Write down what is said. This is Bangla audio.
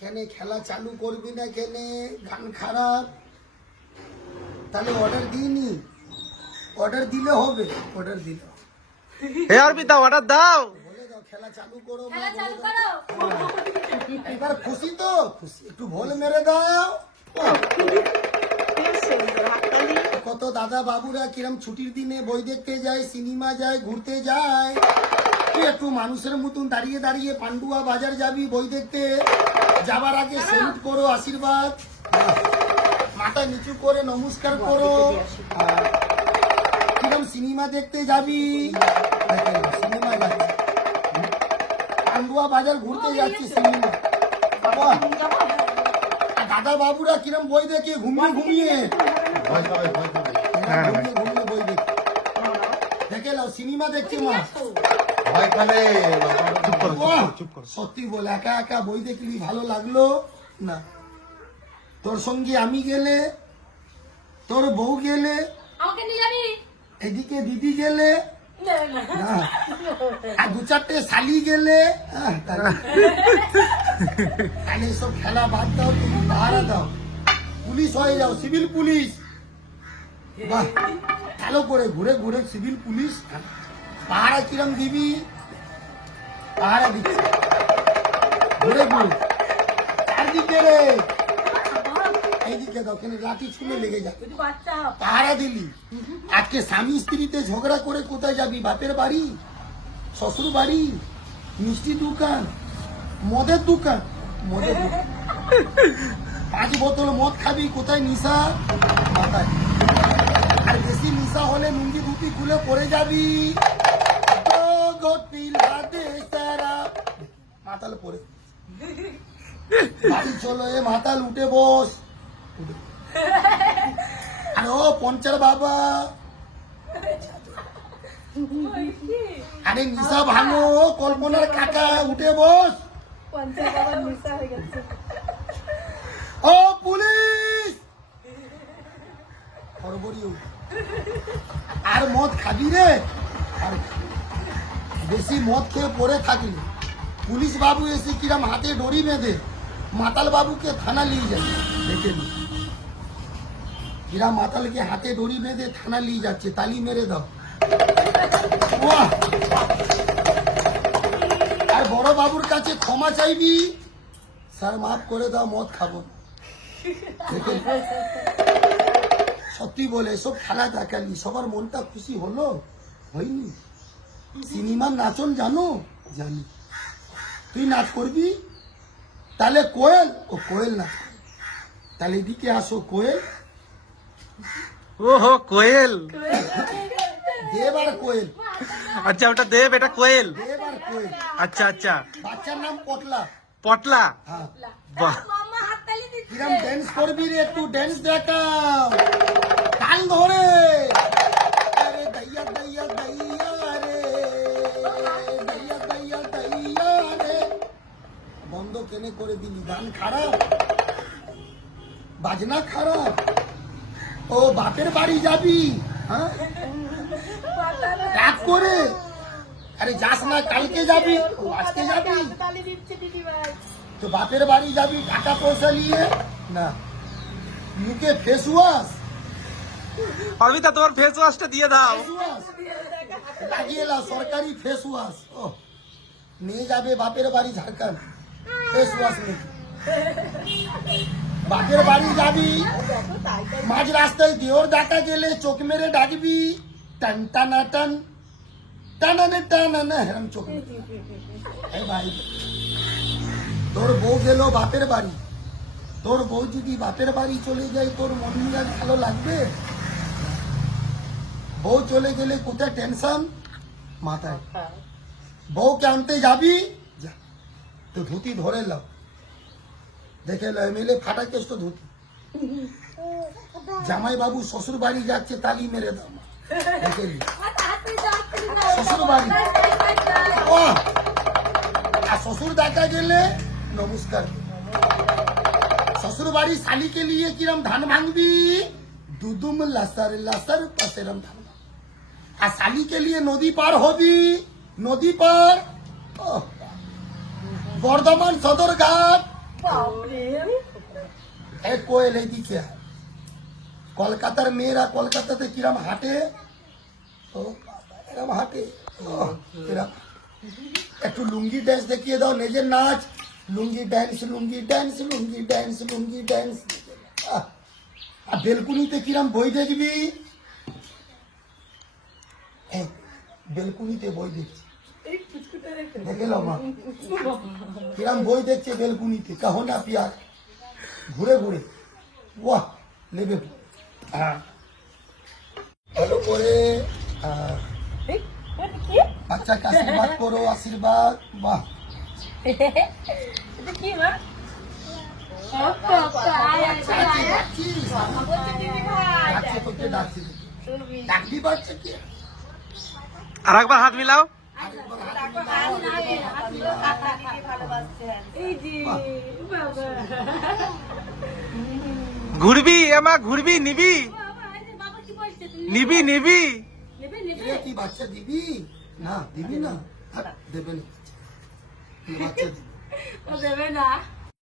কেনে খেলা চালু করবি না কেনে? গান খারাপ, তাহলে অর্ডার দিইনি, অর্ডার দিলে হবে, অর্ডার দিলে হে অর্পিতা অর্ডার দাও। বলে দাও খেলা চালু করো মা, বলে দাও। এবার খুশি তো? খুশি, একটু ভোল মেরে দাও। কত দাদা বাবুরা কিরম ছুটির দিনে বই দেখতে যায়, সিনেমা যায়, ঘুরতে যায়। তুই একটু মানুষের মতন দাঁড়িয়ে দাঁড়িয়ে পান্ডুয়া বাজার যাবি বই দেখতে, যাবার আগে সেলুট করো, আশীর্বাদ, মাথা নিচু করে নমস্কার করো। কিরম সিনেমা দেখতে যাবি, সিনেমা যাচ্ছি, পান্ডুয়া বাজার ঘুরতে যাচ্ছি, সিনেমা। দাদা বাবুরা কিরম বই দেখে ঘুমিয়ে ঘুমিয়ে ঘুমিয়ে বই দেখে, দেখে নাও সিনেমা দেখছে মা। সত্যি বল, একা একা বই দেখলি ভালো লাগলো না? তোর সঙ্গে আমি গেলে, তোর বউ গেলে, আমাকে নিয়ে যাবি? এদিকে দিদি গেলে, না, আর দু চারটে শালি গেলে, তাহলে সব খেলা বাদ দাও, তুমি পাহারা দাও, পুলিশ হয়ে যাও, সিভিল পুলিশ। বাহ, ভালো করে ঘুরে ঘুরে সিভিল পুলিশ। পাহারা কিরম দিবি? পাহারা দিচ্ছি ঘুরে ঘুরে চারদিকে রে, এইদিকে দাও, কেন লাঠি ছুঁড়ে লেগে যাবে। পাহারা দিলি, আজকে স্বামী স্ত্রীতে ঝগড়া করে কোথায় যাবি? বাপের বাড়ি, শ্বশুর বাড়ি, মিষ্টি দোকান, মদের দোকান, মদের দোকান, 5 বোতল মদ খাবি, কোথায়? নিশা মাথায়। আর বেশি নিশা হলে লুঙ্গি ধুতি খুলে পড়ে যাবি, মাতাল পরে বাড়ি চলো, এ মাতাল উঠে বস। আরে ও পঞ্চার বাবা, আরে নিশা ভাঙো, কল্পনার কাকা উঠে বস। ও পুলিশ, আর মদ খাবি রে? আর বেশি মদ খেয়ে পড়ে থাকলি, পুলিশ বাবু এসে কিরম হাতে ডরি বেঁধে মাতাল বাবুকে থানা নিয়ে যাবে, দেখে নি কিরা মাতালকে হাতে দড়ি বেঁধে থানা নিয়ে যাচ্ছে, তালি মেরে দাও। আর বড় বাবুর কাছে ক্ষমা চাইবি, স্যার মাফ করে দাও, মদ খাবো না। দেখে নি। সত্যি বলে এসব খেলা দেখালি, সবার মনটা খুশি হলো? হয়নি। সিনেমার নাচন জানো? জানি। তুই নাচ করবি? তাহলে কোয়েল, ও কোয়েল নাচ করবে। তাহলে এদিকে আসো, কোয়েল। ওহো কোয়েল, দেব আর কোয়েল। আচ্ছা ওটা দেব, এটা কোয়েল। দেব আর কোয়েল, আচ্ছা আচ্ছা, বাচ্চার নাম পটলা। পটলা, হ্যাঁ, বাহ। কিরম ড্যান্স করবি রে? একটু ড্যান্স দেখাও, তাল ধরে। আরে দইয়া দইয়া দইয়া রে, দইয়া দইয়া দইয়া রে। বন্ধ কেনে করে দিলি? গান খারাপ, বাজনা খারাপ। ও বাপের বাড়ি যাবি? হ্যাঁ, রাগ করে। আরে যাস না, কালকে যাবি, ও আজকে যাবি। তো বাপের বাড়ি যাবি টাকা পয়সা নিয়ে না, মুখে ফেস ওয়াশ, অর্পিতা তোমার ফেস ওয়াশটা দিয়ে দাও। লাগিয়ে নাও, সরকারি ফেস ওয়াশ। ও নিয়ে যাবে বাপের বাড়ি ঝাড়খণ্ড, ফেস ওয়াশ নিয়ে। বাপের বাড়ি যাবি, মাঝ রাস্তায় দেওর দেখা গেলে চোখ মেরে ডাকবি, টান টানা টান, টানানে টানানা, হেরাম চোখ মেরে। এই ভাই, তোর বউ গেল বাপের বাড়ি, তোর বউ যদি বাপের বাড়ি চলে যায়, তোর মন মেজাজ ভালো লাগবে? বউ চলে গেলে কোথায় টেনশন মাথায়। বউকে আনতে যাবি, যা, তো ধুতি ধরে লাও, দেখে লো, এমএলএ ফাটা কেস তো ধুতি। জামাই বাবু শ্বশুর বাড়ি যাচ্ছে, তালি মেরে দাও, দেখে লি শ্বশুর বাড়ি। ও, আর শ্বশুর দেখা গেলে নমস্কার। শ্বশুর বাড়ি শালিকে নিয়ে কিরম ধান ভাঙবি, দুদুম লাসার লাসার পাশেরম ধান। আর শালিকে নিয়ে নদী পার হবি, নদী পার, বর্ধমান সদরঘাট, এই কোয়েল এইদিকে আয়। কলকাতার মেয়েরা কলকাতাতে কিরম হাঁটে, ও বাবা, এরম হাঁটে, ও, এরম। একটু লুঙ্গি ড্যান্স দেখিয়ে দাও, নিজের নাচ। লুঙ্গি ড্যান্স, লুঙ্গি ড্যান্স, লুঙ্গি ড্যান্স, লুঙ্গি ড্যান্স। আর বেলকুনিতে কিরম বই দেখবি, এই, বেলকুনিতে বই দেখছি, দেখে লো মা কিরম বই দেখছে বেলকুনিতে, কাহো না পিয়ার, ঘুরে ঘুরে, বাহ নেবে। হ্যাঁ, ভালো করে বাচ্চাকে আশীর্বাদ করো, আশীর্বাদ, বাহ। ডাকবি বাচ্চাকে, আর একবার হাত মিলাও। ঘুরবি আমা, ঘুরবি, নিবি নিবি নিবি। এ কি বাচ্চা দিবি না, দিবি না, দেবে না বাচ্চা, বাচ্চা দিবি। দেবে না।